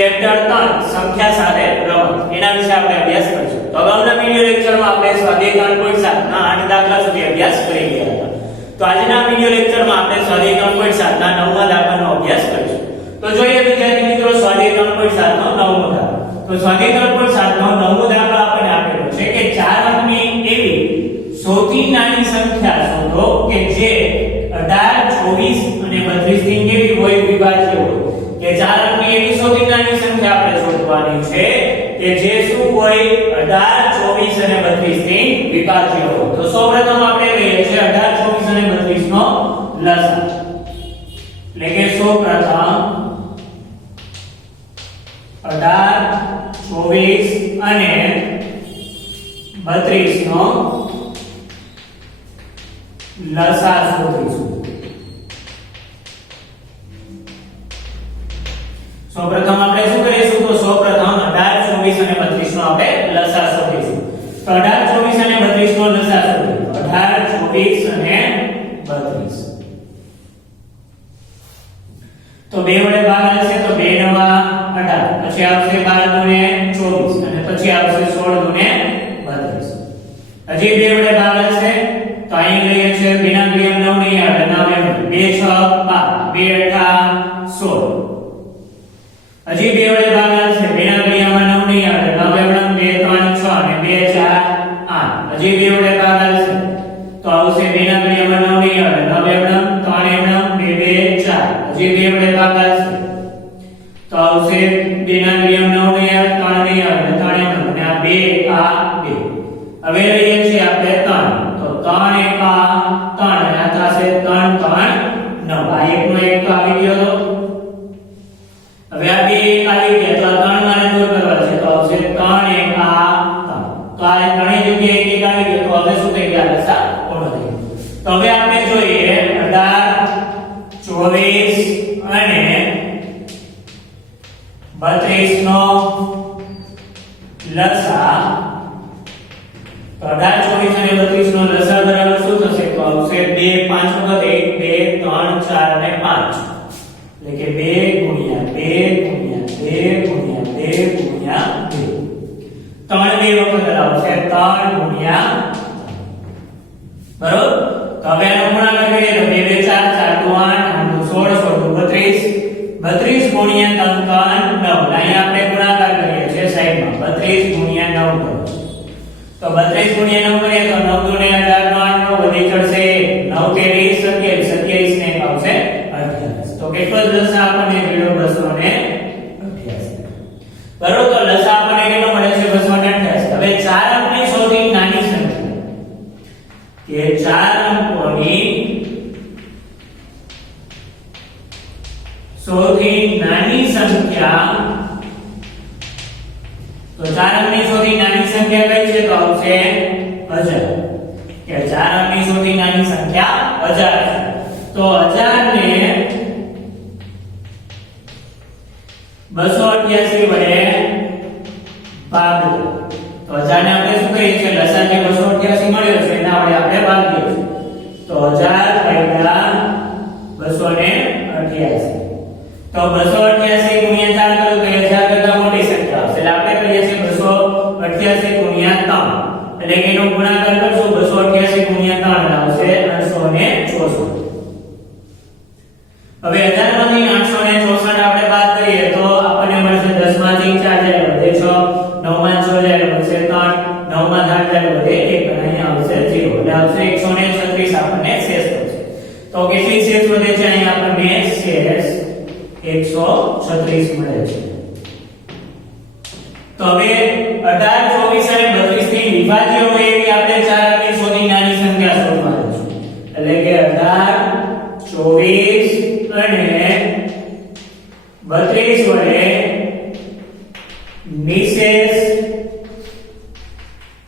Chapter 3 સંખ્યા સાથે રમત એના વિશે આપણે અભ્યાસ કરીશું. તો અગાઉના વિડિયો લેક્ચરમાં આપણે સ્વાધ્યાય 3.7 ના 8 દાખલા સુધી અભ્યાસ કરી ગયા હતા. તો આજના વિડિયો લેક્ચરમાં આપણે સ્વાધ્યાય 3.7 ના 9મા દાખલાનો અભ્યાસ કરીશું. તો જોઈએ વિદ્યાર્થી મિત્રો સ્વાધ્યાય 3.7 નો 9મો દાખલો. તો સ્વાધ્યાય 3.7 નો 9મો દાખલો આપણને આપેલો છે કે 4 અંકની એવી સૌથી નાની સંખ્યા શોધો કે જે 18, 24 અને 32 થી કેવી હોય, વિભાજ્ય હોય. કે 4 અંકની એવી સૌથી નાની સંખ્યા આપણે શોધવાની છે કે જે શું હોય, 18, 24 અને 32 થી વિભાજ્ય હોય. તો સૌપ્રથમ આપણે લઈએ છીએ 18, 24 અને 32 નો લસાઅ. એટલે કે સૌપ્રથમ 18, 24 અને 32 નો લસાઅ શોધીશું. સૌપ્રથમ આપણે શું કરીશું? તો સૌપ્રથમ 18, 24 અને 32 નો આપણે લસાઅ શોધીશું. તો 18, 24 અને 32 નો લસાઅ શોધીશું. 18, 24 અને 32. તો 2 વડે ભાગાશે તો 2 નવા 18, પછી આવશે 12 દુને 24 અને પછી આવશે 16 દુને 32. હજી 2 વડે ભાગાશે તો અહીં લઈએ છે બિના ક્રિયામ 9 નહીં આવે, 9 2 6 12, 2 8 16. હજી 2 વડે ભાગાશે બિના ક્રિયામાં 9 નહીં આવે, 9 2 3 6 અને 2 4 8. હજી 2 વડે ભાગાશે તો આવશે બિના ક્રિયામાં 9 નહીં આવે, 9 3 2 2 4. હજી 2 વડે ભાગાશે તો આવશે બિના ક્રિયામાં 9 નહીં આવે, 3 નહીં આવે, 3 અને આ 2 આ 2. હવે લઈએ છીએ આપણે 3 તો 3 1 3 અને આ થશે 3 3 9. આ એક નો એક તો આવી ગયો તો હવે આ 2 1 આવી ગયા તો આ 3 મારે દૂર કરવા છે તો આવશે 3 1 3. તો આ ઘણી જગ્યાએ 1 1 આવી ગયો તો હવે શું થઈ ગયા? લસાઅ પૂર્ણ થઈ ગયો. તો હવે આપણે જોઈએ 18, 24 અને 32 નો લસાઅ. તો 18, 24 અને 32 નો લસાઅ બરાબર શું થશે? તો આવશે 2 5 વખત 1 2 3 4 અને 5. એટલે કે 2 ગુણ્યા 2 ગુણ્યા 2 ગુણ્યા 2 ગુણ્યા 2. 3 2 વખત આવશે 3 ગુણ્યા. બરોબર. તો હવે આનો ગુણાકાર કરીએ તો 2 2 4 4 2 8 8 2 16 16 32 ગુણ્યા 3 3 9. અહીંયા આપણે ગુણાકાર કરીએ છીએ સાઈડમાં 32 ગુણ્યા 9 તો 32 ગુણ્યા 9 કરીએ તો 9 દુને 18 નો 8 નો વધી ચડશે 9 તેરી 27 27 ને આવશે 28. તો કેટલો લસાઅ આપણને મળ્યો? 288. બરોબર. તો લસાઅ આપણને કેટલો મળે છે? 288. હવે 4 અંકની સૌથી નાની સંખ્યા કે 4 અંકોની સૌથી નાની સંખ્યા. તો 4 અંકની સૌથી નાની સંખ્યા કઈ છે? તો આવશે 1000. કે 4 અંકની સૌથી નાની સંખ્યા 1000 છે. તો 1000 ને 288 વડે ભાગો. તો 1000 ને આપણે શું કહીએ છીએ? લસાઅ જે 288 મળ્યો છે એના વડે આપણે ભાગીએ છીએ. તો 1000 ભાગ્યા 288. તો 288 ગુણ્યા 4 કરો તો 1000 કરતા મોટી સંખ્યા આવશે. એટલે આપણે કહીએ છીએ 288 ગુણ્યા 3. એટલે કે એનો ગુણાકાર કરશો 288 ગુણ્યા 3 આવશે 864. હવે 1000 માંથી 864 આપણે બાદ કરીએ તો આપણને મળશે 10 માંથી 4 જાય વધે 6, 9 માં 6 જાય વધશે 3, 9 માં 8 જાય વધે 1 અને અહીંયા આવશે 0. એટલે આવશે 136 આપણને શેષ મળશે. તો કેટલી શેષ વધે છે? અહીંયા આપણને શેષ 136 મળે છે. તો હવે 18, 24 અને 32 થી વિભાજ્ય હોય એવી આપણે 4 અંકની સૌથી નાની સંખ્યા શોધવાની છે. એટલે કે 18, 24 અને 32 વડે નિશેષ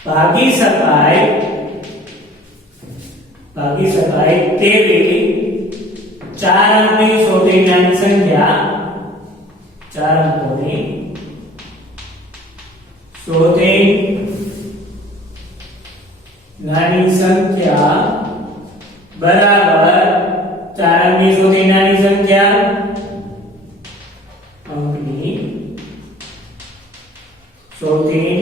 ભાગી શકાય તેવી 4 અંકની સૌથી નાની સંખ્યા. 4 અંકોની સૌથી નાની સંખ્યા બરાબર 4 અંકની સૌથી નાની સંખ્યા અંકની સૌથી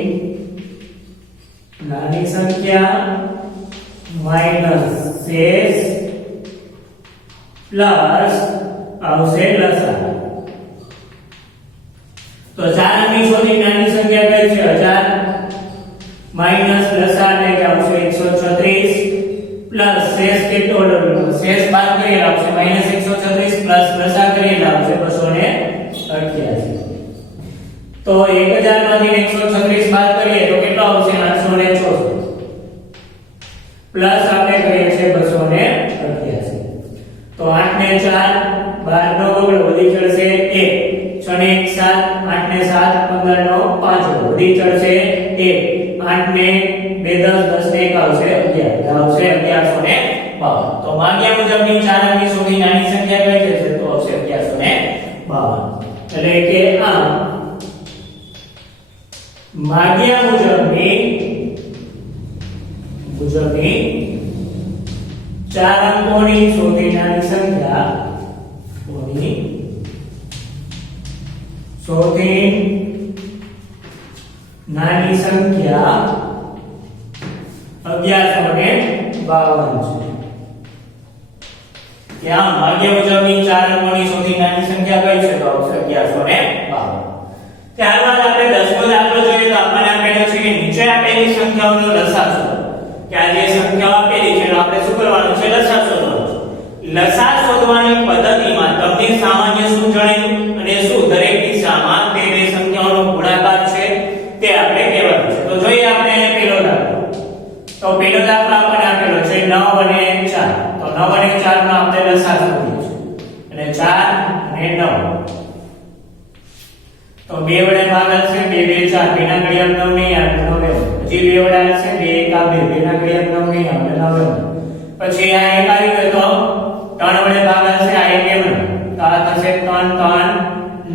નાની સંખ્યા માઈનસ શેષ પ્લસ આવશે લસા. તો 4 અંકની સૌથી નાની સંખ્યા કઈ છે 1000 માઈનસ લસા એટલે કે આવશે 136 પ્લસ શેષ કેટલો શેષ બાદ કરીએ આવશે માઈનસ 136 પ્લસ લસા કરીએ આવશે 288. તો 1000 માંથી 136 બાદ કરીએ તો કેટલો આવશે 864 પ્લસ આપણે કરીએ છે 288. તો 8 ને 4 12 નો બગડો વધી ચડશે 1 6 ને 1 7 8 ને 7 15 નો 5 વધી ચડશે 1 8 ને 2 10 10 ને 1 આવશે 11 આવશે 1152. તો માંગ્યા મુજબની 4 અંકની સૌથી નાની સંખ્યા કઈ છે તો આવશે 1152. એટલે કે આ માંગ્યા મુજબની 4 અંકોની સૌથી નાની સંખ્યા નાની સંખ્યા 1152 છે. ત્યાં માંગ્યા મુજબની 4 અંકોની સૌથી નાની સંખ્યા કઈ છે તો આવશે 1152. ત્યારબાદ આપણે 10મો દાખલો જોઈએ તો આપણને આપેલો છે કે નીચે આપેલી સંખ્યાઓનો લસા શોધો. કે આ જે સંખ્યાઓ આપેલી છે એનો આપણે શું કરવાનું છે લસા શોધવાનો છે. લસા શોધવાની પદ્ધતિમાં તમને સામાન્ય શું જણાયું અને શું દરેક કિસ્સામાં તે બે સંખ્યાઓનો ગુણાકાર છે તે આપણે કહેવાનું છે. તો જોઈએ આપણે પહેલો દાખલો. તો પહેલો દાખલો આપણને આપેલો છે 9 અને 4. તો 9 અને 4 નો આપણે લસા શોધીએ છીએ. અને 4 અને 9 તો 2 વડે ભાગાકાર છે 2 2 4 2 ના ઘડિયાળ 9 નહીં આવે 9. પછી 2 વડે છે 2 1 2 2 ના ઘડિયાળ 9 નહીં આવે 9. પછી આ એક આવી ગયો તો 3 વડે ભાગાકાર છે આ એક એમ તો આ થશે 3 3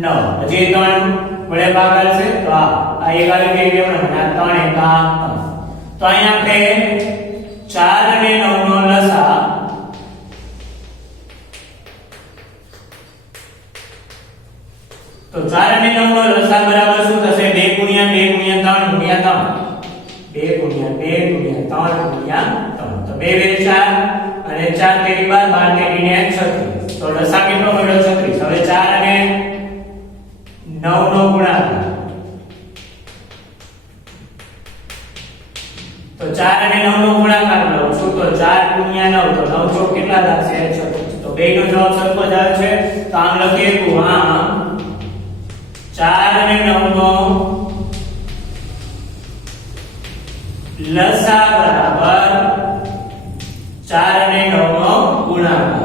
9. હજી 3 વડે ભાગાકાર છે તો આ એક આવી ગયો એમ અને આ 3 1 આ 3. તો અહીં આપણે 4 અને 9 નો લસા તો 4 અને 9 નો લસા બરાબર શું થશે 2 * 2 * 3 * 3 2 * 2 * 3 * 3 તો 2 2 4 અને 4 તેરી 12 12 તેરી ને 36. તો લસા કેટલો મળ્યો 36. હવે 4 અને 9 નો ગુણાકાર તો 4 અને 9 નો ગુણાકાર લઉં છું તો 4 * 9 તો 9 ચોક કેટલા થશે 36. તો બેનો જવાબ સરખો જ આવે છે. તો આમ લખીએ તો આ 4 અને 9 નો લસા બરાબર 4 અને 9 નો ગુણાકાર.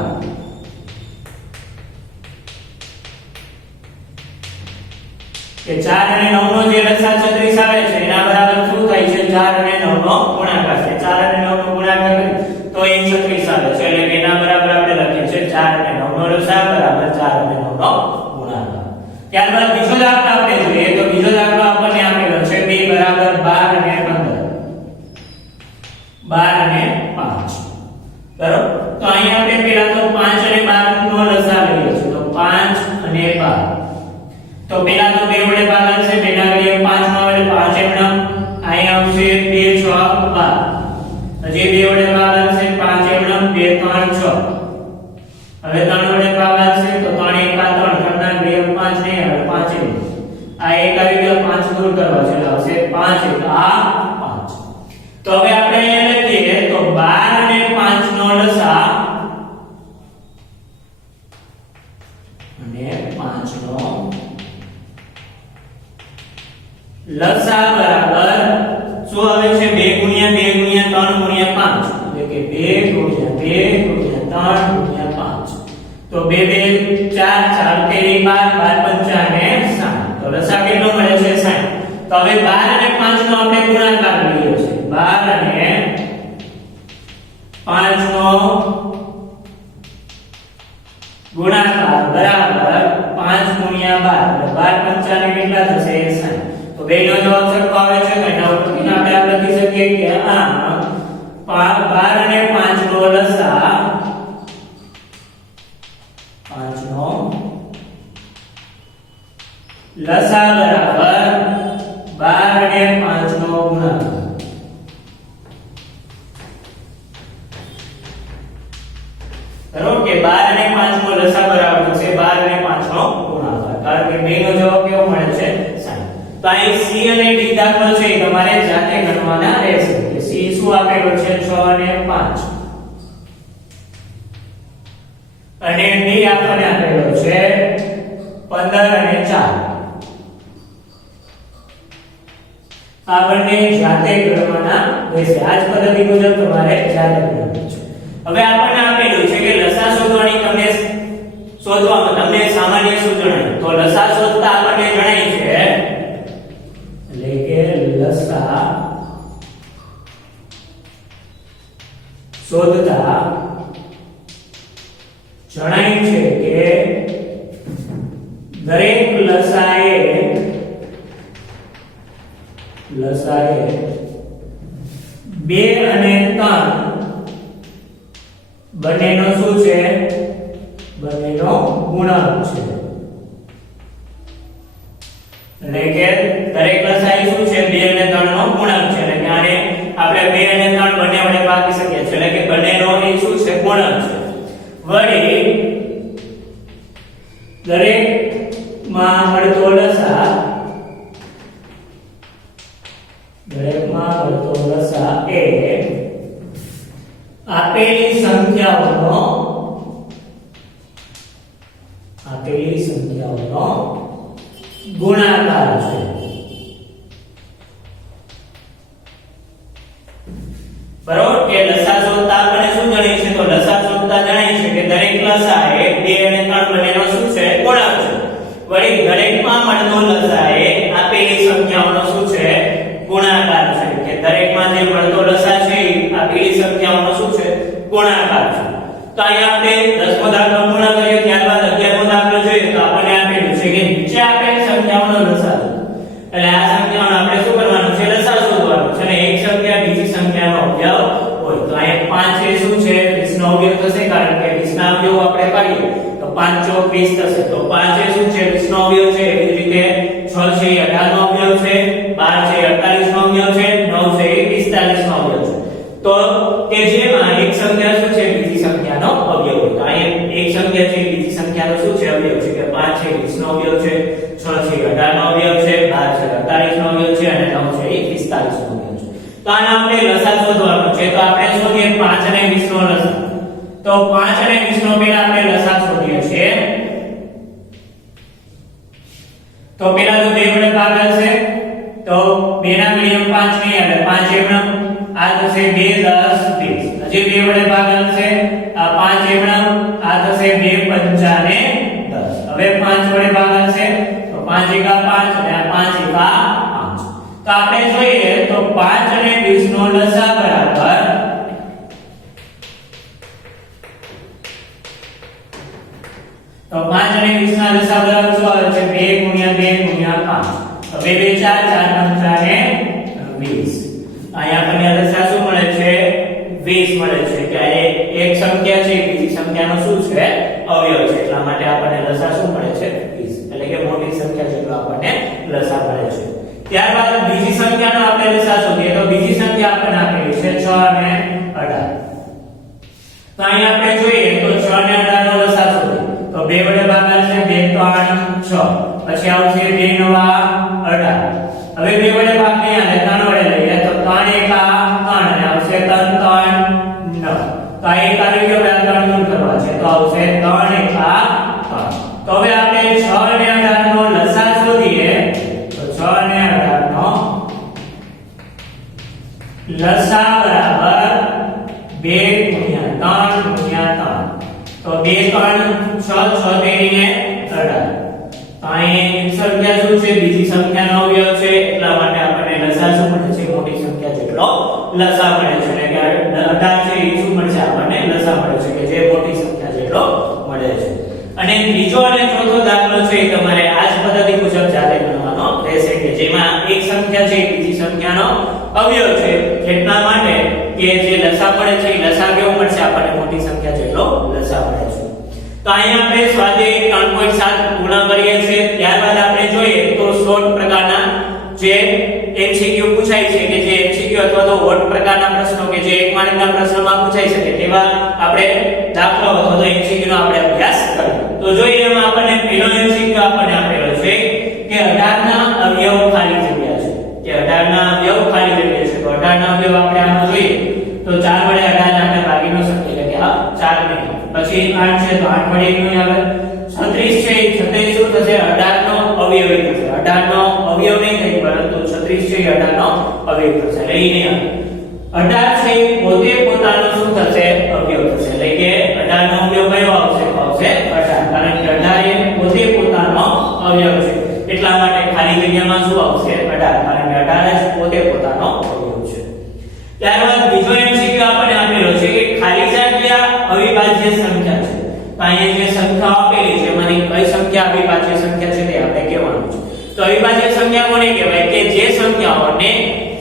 કે 4 અને 9 નો જે લસા 36 આવે છે એના બરાબર શું થાય છે 4 અને 9 નો ગુણાકાર છે. 4 અને 9 નો ગુણાકાર કરીએ તો એ 36 આવે છે. એટલે કે એના બરાબર આપણે લખીએ છીએ 4 અને 9 નો લસા બરાબર 4 અને 9 નો ગુણાકાર. ત્યારબાદ બીજો દાખલો આપણે જોઈએ તો બીજો દાખલો આપણને આપેલો છે 2 બરાબર 12 અને 15 12 અને 5 બરાબર. તો અહીં આપણે પહેલા તો 5 અને 12 નો લસા લઈએ છીએ. તો 5 અને 12 તો પહેલા તો 2 વડે ભાગાકાર છે 2 ના ઘડિયાળ 5 માં આવે 5 એમણમ અહીં આવશે 2 6 12. હજી 2 વડે ભાગાકાર છે 5 એમણમ 2 3 6. હવે 3 વડે ભાગાકાર છે તો 3 1 3 3 ના ઘડિયાળ 5 નહીં આવે 5 એમ આ એક આવી ગયો 5 દૂર કરવા છે આવશે 5 1 આ 5. તો હવે આપણે અહીંયા લખીએ તો 12 અને 5 નો લસા અને 5 નો લસા બરાબર શું આવે છે 2 * 2 * 3 * 5 એટલે કે 2 * 2 * 3 * 5. તો 2 2 4 4 તેરી 12 12 5 ને 60. તો લસા કેટલો મળે છે 60. તો હવે 12 અને 5 નો આપણે ગુણાકાર લઈએ છીએ. 12 અને 5 નો ગુણાકાર બરાબર 5 * 12 12 5 ને કેટલા થશે 60. તો બેનો જવાબ સરખો આવે છે તો એના ઉપરથી આપણે લખી શકીએ કે આ 12 અને 5 નો લસા 5 નો લસા બરાબર 12 તો અહીં C અને D દાખલો છે એ તમારે જાતે ગણવાના રહેશે કે C શું આપેલો છે 6 અને 5 અને D આપણને આપેલો છે 15 અને 4 આ બંને જાતે ગણવાના રહેશે આ જ પદ્ધતિ મુજબ તમારે જાતે ગણવાનું છે હવે આપણને આપેલું છે કે લસા શોધવાની શોધવામાં તમને સામાન્ય શું જણાય તો લસા શોધતા આપણને જણાય છે એટલે કે લસા શોધતા જણાય છે કે દરેક લસાએ 2 અને 3 બંનેનો શું છે બંનેનો ગુણાંક છે એટલે કે દરેક લસાઈ શું છે 2 અને 3 નો ગુણાંક છે એટલે કે આને આપણે 2 અને 3 બંને વડે ભાગી શકીએ છીએ એટલે કે બંનેનો એ શું છે ગુણાંક છે વળી દરેકમાં મળતો લસા એ આપેલી સંખ્યાઓનો ગુણાકાર છે બરોબર કે લસા શોધતા આપણને શું જણાય છે તો લસા શોધતા જણાય છે કે દરેક લસા એ 2 અને 3 બંનેનો શું છે ગુણાંક છે વળી દરેકમાં મળતો લસા એ આપેલી સંખ્યાઓનો શું છે ગુણાકાર છે કે દરેકમાં જે મળતો લસા છે આપેલી સંખ્યાઓનો શું છે ગુણાકાર છે તો અહીંયા આપણે 10મો દાખલો પૂર્ણ કર્યો ત્યારબાદ 11મો દાખલો જોઈએ તો આપણને આપેલું છે કે નીચે આપેલ સંખ્યાઓનો લસા એટલે આ સંખ્યાઓનો આપણે શું કરવાનું છે લસા શોધવાનો છે અને એક સંખ્યા બીજી સંખ્યાનો અવયવ હોય તો અહીંયા 5 એ શું છે 20 નો અવયવ થશે કારણ કે 20 ના અવયવ આપણે કરીએ તો 5 ચોક 20 થશે તો 5 એ શું છે 20 નો અવયવ છે એવી જ રીતે 6 છે 18 નો અવયવ છે 12 છે 48 નો અવયવ છે 9 છે 45 નો અવયવ છે તો કે જેમાં એક સંખ્યા શું છે બીજી સંખ્યાનો અવયવ હોય તો અહીંયા એક સંખ્યા છે બીજી સંખ્યાનો શું છે અવયવ છે કે 5 છે 20 નો અવયવ છે 6 છે 18 નો અવયવ છે 12 છે 48 નો અવયવ છે અને 9 છે 45 નો અવયવ છે તો આને આપણે લસા શોધવાનો છે તો આપણે શોધીએ 5 અને 20 નો લસા તો 5 અને 20 નો પહેલા આપણે લસા શોધીએ છીએ તો પહેલા તો 2 વડે ભાગાશે તો 2 ના ગુણ્યા 5 નહીં એટલે 5 એમણમ આ થશે 2 10 20 હજી 2 વડે ભાગાશે આ 5 એમણમ આ થશે 2 પંચા ને 10 હવે 5 વડે ભાગાશે તો 5 એકા 5 અને આ 5 એકા 5 તો આપણે જોઈએ તો 5 અને 20 નો લસા બરાબર તો 5 અને 20 ના લસા બરાબર શું આવે છે 2 ગુણ્યા 2 ગુણ્યા 5 તો 2 2 4 4 પંચા ને 20 અહીંયા આપણને લસા શું મળે છે 20 મળે છે કે એક સંખ્યા છે બીજી સંખ્યાનો શું છે અવયવ છે એટલા માટે આપણને લસા શું મળે છે 20 એટલે કે મોટી સંખ્યા જેટલો આપણને લસા મળે છે ત્યારબાદ બીજી સંખ્યાનો આપણે લસા શોધીએ તો બીજી સંખ્યા આપણને આપેલી છે 6 અને 18 તો અહીંયા આપણે જોઈએ તો 6 અને 18 નો લસા શોધીએ તો 2 વડે ભાગાશે 2 3 6 પછી આવશે 2 નવા 18 હવે 2 વડે ભાગ નહીં આવે 3 વડે લઈએ તો 3 એકા 3 અને આવશે 3 3 9 તો આ એક આવી ગયો હવે 3 દૂર કરવા છે તો આવશે 3 એકા 3 તો હવે આપણે 6 અને 18 નો લસા શોધીએ તો 6 અને 18 નો લસા બરાબર 2 ગુણ્યા 3 ગુણ્યા 3 તો 2 3 6 6 તેરીને 18 તો અહીં સંખ્યા શું છે બીજી સંખ્યાનો અવયવ છે એટલા માટે આપણને લસા શું મળે છે મોટી સંખ્યા જેટલો લસા મળે છે એટલે કે 18 છે એ શું મળશે આપણને લસા મળે છે કે જે મોટી સંખ્યા જેટલો મળે છે અને ત્રીજો અને ચોથો દાખલો છે એ તમારે આ જ પદ્ધતિ મુજબ જાતે ગણવાનો રહેશે કે જેમાં એક સંખ્યા છે બીજી સંખ્યાનો અવયવ છે એટલા માટે કે જે લસા મળે છે એ લસા કેવો મળશે આપણને મોટી સંખ્યા જેટલો લસા મળે છે તો અહીંયા આપણે સ્વાધ્યાય 3.7 પૂર્ણ કરીએ છીએ ત્યારબાદ આપણે જોઈએ તો શોર્ટ પ્રકારના જે એમસીક્યુ પૂછાય છે કે જે એમસીક્યુ અથવા તો વોટ પ્રકારના પ્રશ્નો કે જે એક માર્કના પ્રશ્નોમાં પૂછાઈ શકે તેવા આપણે દાખલો અથવા તો એમસીક્યુ નો આપણે અભ્યાસ કરીએ તો જોઈએ એમાં આપણને પહેલો એમસીક્યુ આપણને આપેલો છે કે 18 ના અવયવ ખાલી અવયવ નહીં થાય પરંતુ 36 છે એ 18 નો અવયવ થશે લઈને 18 છે એ પોતે પોતાનો શું થશે અવયવ થશે એટલે કે 18 નો અવયવ કયો આવશે 18 કારણ કે 18 એ પોતે પોતાનો અવયવ છે એટલા માટે ખાલી જગ્યામાં શું આવશે 18 કારણ કે 18 જ પોતે પોતાનો અવયવ છે ત્યારબાદ બીજો MCQ આપણને આપેલો છે કે ખાલી જગ્યા અવિભાજ્ય સંખ્યા છે તો અહીંયા જે સંખ્યા આપેલી છે એમાંની કઈ સંખ્યા અવિભાજ્ય સંખ્યા છે તે આપણે કહેવાનું છે તો અવિભાજ્ય સંખ્યા કોને કહેવાય કે જે સંખ્યાઓને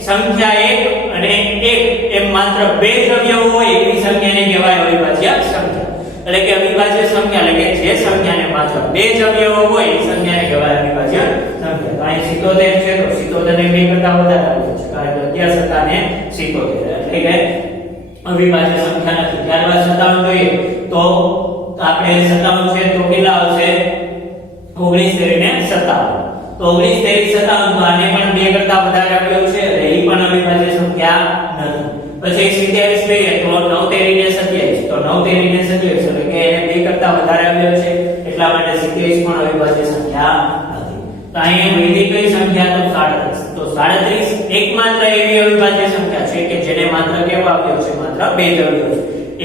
સંખ્યા 1 અને 1 એમ માત્ર બે જ અવયવો હોય એવી સંખ્યાને કહેવાય અવિભાજ્ય સંખ્યા એટલે કે અવિભાજ્ય સંખ્યા એટલે કે જે સંખ્યાને માત્ર બે જ અવયવો હોય એ સંખ્યાને કહેવાય અવિભાજ્ય સંખ્યા તો અહીં 77 છે તો 77 ને 2 કરતા વધારે આવે છે કારણ કે 11 સત્તાને 77 એટલે કે અવિભાજ્ય સંખ્યા નથી ત્યારબાદ 57 જોઈએ તો આપણે 57 છે તો કેટલા આવશે 19 તેરી ને 57 તો 19 તેરી 57 તો આને પણ 2 કરતા વધારે અવયવ છે એટલે એ પણ અવિભાજ્ય સંખ્યા નથી પછી 27 લઈએ તો 9 તેરી ને 27 તો 9 તેરી ને 27 એટલે કે એને 2 કરતા વધારે અવયવ છે એટલા માટે 27 પણ અવિભાજ્ય સંખ્યા નથી તો અહીં બીજી કઈ સંખ્યા તો 37 એકમાત્ર એવી અવિભાજ્ય સંખ્યા છે કે જેને માત્ર કેવા અવયવ છે માત્ર બે જ અવયવ છે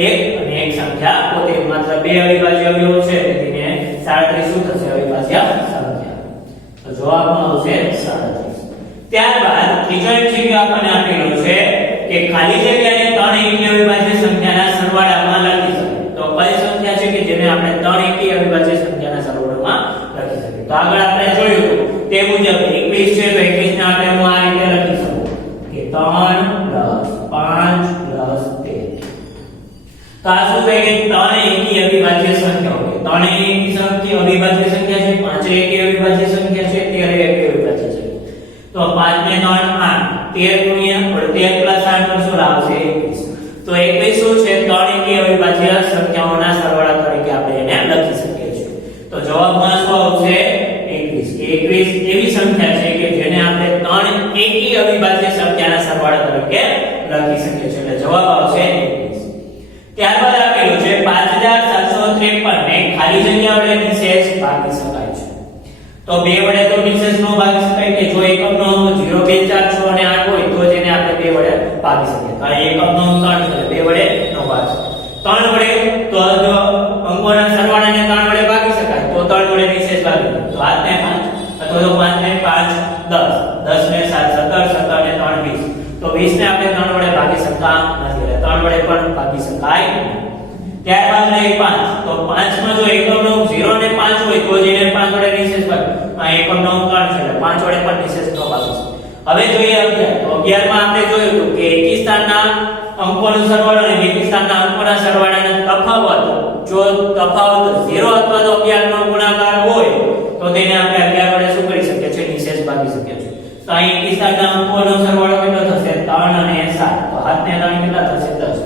એક અને એક સંખ્યા પોતે માત્ર બે અવિભાજ્ય અવયવો છે એટલે કે 37 શું થશે અવિભાજ્ય સંખ્યા તો જવાબમાં આવશે 37 ત્યારબાદ ત્રીજો MCQ આપણને આપેલો છે કે ખાલી જગ્યાને 3 એકી અવિભાજ્ય સંખ્યાના સરવાળામાં લખી શકાય તો કઈ સંખ્યા છે કે જેને આપણે 3 એકી અવિભાજ્ય સંખ્યાના સરવાળામાં લખી શકીએ તો આગળ આપણે જોયું તે મુજબ 21 છે તો 21 ને આપણે હું આ રીતે લખી શકું કે 3 + 5 + 13 તો આ શું થાય કે 3 એકી અવિભાજ્ય સંખ્યાઓ છે 3 એકી સંખ્યા અવિભાજ્ય સંખ્યા છે 5 એકી અવિભાજ્ય સંખ્યા છે 13 એકી અવિભાજ્ય સંખ્યા તો 5 ને 3 8 13 * 8 = શું આવશે 21 તો 21 શું છે 3 એકી અવિભાજ્ય સંખ્યાઓના સરવાળા તરીકે આપણે એને લખી શકીએ છીએ તો જવાબમાં શું આવશે 21 એવી સંખ્યા છે કે જેને આપણે 3 એકી અવિભાજ્ય સંખ્યાના સરવાળા તરીકે લખી શકીએ છીએ એટલે જવાબ આવશે 21 ત્યારબાદ આપેલું છે 5753 ને ખાલી જગ્યા વડે નિશેષ ભાગી શકાય છે તો બે વડે તો નિશેષ નો ભાગી શકાય કે જો એકમનો અંક 0 2 4 6 અને 8 હોય તો જેને આપણે બે વડે ભાગી શકીએ તો આ એકમનો અંક 3 છે બે વડે નો ભાગી 3 વડે તો જો અંકોના સરવાળાને 3 વડે ભાગી શકાય તો 3 વડે નિશેષ ભાગી તો 8 ને 5 અથવા તો 5 ને 5 10 10 ને 7 17 17 ને 3 20 તો 20 ને આપણે 3 વડે ભાગી શકતા નથી એટલે 3 વડે પણ ભાગી શકાય ત્યારબાદ લઈ 5 તો 5 માં જો એકમનો 0 ને 5 હોય તો જેને 5 વડે નિશેષ ભાગ આ એકમનો અંક 3 છે એટલે 5 વડે પણ નિશેષ ન ભાગી શકે હવે જોઈએ 11 તો 11 માં આપણે જોયું કે એકી સ્થાનના અંકોનો સરવાળો અને એકી સ્થાનના અંકોના સરવાળાનો તફાવત જો તફાવત 0 અથવા તો 11 નો ગુણાકાર હોય તો તેને આપણે 11 વડે શું કરી શકીએ છીએ નિશેષ ભાગી શકીએ છીએ તો અહીં એકી સ્થાનના અંકોનો સરવાળો કેટલો થશે 3 અને 7 તો 7 ને 3 કેટલા થશે 10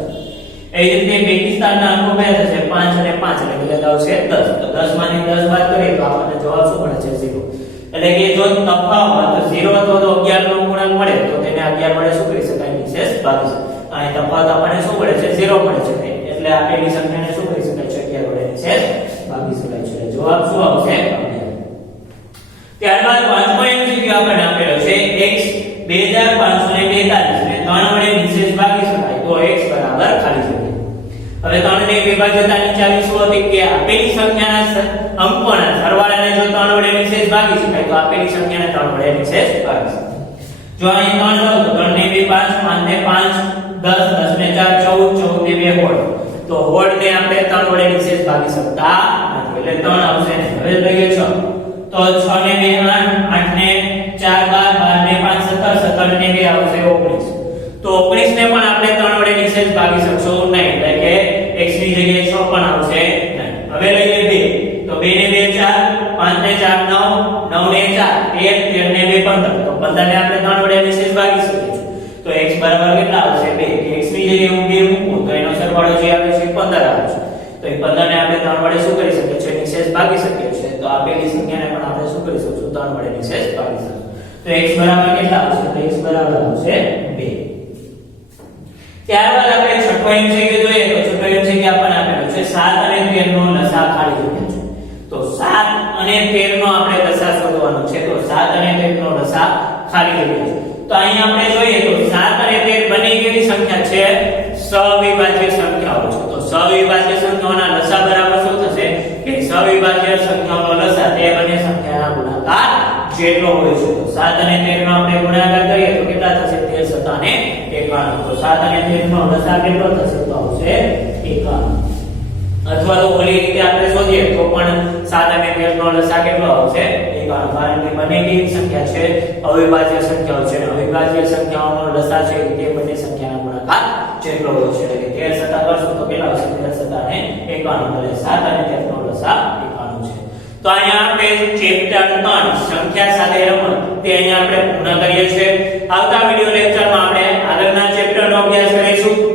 એ જ રીતે બેકી સ્થાનના અંકો કયા થશે 5 અને 5 એટલે કેટલા આવશે 10 તો 10 માંથી 10 બાદ કરીએ તો આપણને જવાબ શું મળે છે 0 એટલે કે જો તફાવત 0 અથવા તો 11 નો ગુણાંક મળે તો તેને 11 વડે શું કરી શકાય નિશેષ ભાગી શકાય અહીં તફાવત આપણને શું મળે છે 0 મળે છે એટલે આપેલી સંખ્યાને શું કરી શકાય છે 11 વડે નિશેષ ભાગી શકાય છે જવાબ શું આવશે 11 ત્યારબાદ પાંચમો MCQ આપણને આપેલો છે x 2542 ને 3 વડે નિશેષ ભાગી શકાય તો x બરાબર ખાલી જગ્યા હવે 3 ને વિભાજ્યતાની ચાવી શું હતી કે આપેલી સંખ્યાના અંકોના સરવાળાને જો 3 વડે નિશેષ ભાગી શકાય તો આપેલી સંખ્યાને 3 વડે નિશેષ ભાગી શકાય જો અહીં 3 લો તો 3 ને 2 5 5 ને 5 10 10 ને 4 14 14 ને 2 હોળ તો હોળ ને આપણે 3 વડે નિશેષ ભાગી શકતા નથી એટલે 3 આવશે ને હવે લઈએ 6 તો 6 ને 2 8 8 ને 4 12 12 ને 5 17 17 ને 2 આવશે 19 તો 19 ને પણ આપણે 3 વડે નિશેષ ભાગી શકશું નહીં એટલે કે x ની જગ્યાએ 6 પણ આવશે નહીં હવે લઈએ 2 તો 2 ને 2 4 5 ને 4 9 9 ને 4 13 13 ને 2 15 તો 15 ને આપણે 3 વડે નિશેષ ભાગી શકીએ છીએ તો x બરાબર કેટલા આવશે 2 કે x ની જગ્યાએ હું 2 મૂકું તો એનો સરવાળો જે આવે છે 15 આવે છે તો એ 15 ને આપણે 3 વડે શું કરી શકીએ છીએ નિશેષ ભાગી શકીએ છીએ તો આપેલી સંખ્યાને પણ આપણે શું કરી શકશું 3 વડે નિશેષ ભાગી શકશું તો x બરાબર કેટલા આવશે તો x બરાબર આવશે 2 ત્યારબાદ આપણે છઠ્ઠો MCQ જોઈએ તો છઠ્ઠો MCQ આપણને આપેલો છે 7 અને 13 નો લસાઅ ખાલી જગ્યા છે તો 7 અને 13 નો આપણે લસાઅ શોધવાનો છે તો 7 અને 13 નો લસાઅ લસા ખાલી જગ્યા છે. તો અહીંયા આપણે જોઈએ તો 7 અને 13 બંને કેવી સંખ્યા છે? સવિભાજ્ય સંખ્યાઓ છે. તો સવિભાજ્ય સંખ્યાઓના લસા બરાબર શું થશે કે સવિભાજ્ય સંખ્યાઓનો લસા તે બંને સંખ્યાના ગુણાકાર જેટલો હોય છે. તો 7 અને 13 નો આપણે ગુણાકાર કરીએ તો કેટલા થશે? 13 7 ને 91. તો 7 અને 13 નો લસા કેટલો થશે? તો આવશે 91. અથવા તો ઓલી રીતે આપણે શોધીએ તો પણ 7 અને 13 નો લસા કેટલો આવશે? 91. કારણ કે બંને કેવી સંખ્યા છે? અવિભાજ્ય સંખ્યાઓ છે. અવિભાજ્ય સંખ્યાઓનો લસા છે તે બંને સંખ્યાના ગુણાકાર જેટલો હોય છે. એટલે કે 13 7 કરશો તો કેટલા આવશે? 13 7 ને 91. એટલે 7 અને 13 નો લસા 91 છે. તો અહીંયા આપણે ચેપ્ટર 3 સંખ્યા સાથે રમત તે અહીંયા આપણે પૂર્ણ કરીએ છીએ. આવતા વિડિયો લેક્ચરમાં આપણે આગળના ચેપ્ટરનો અભ્યાસ કરીશું.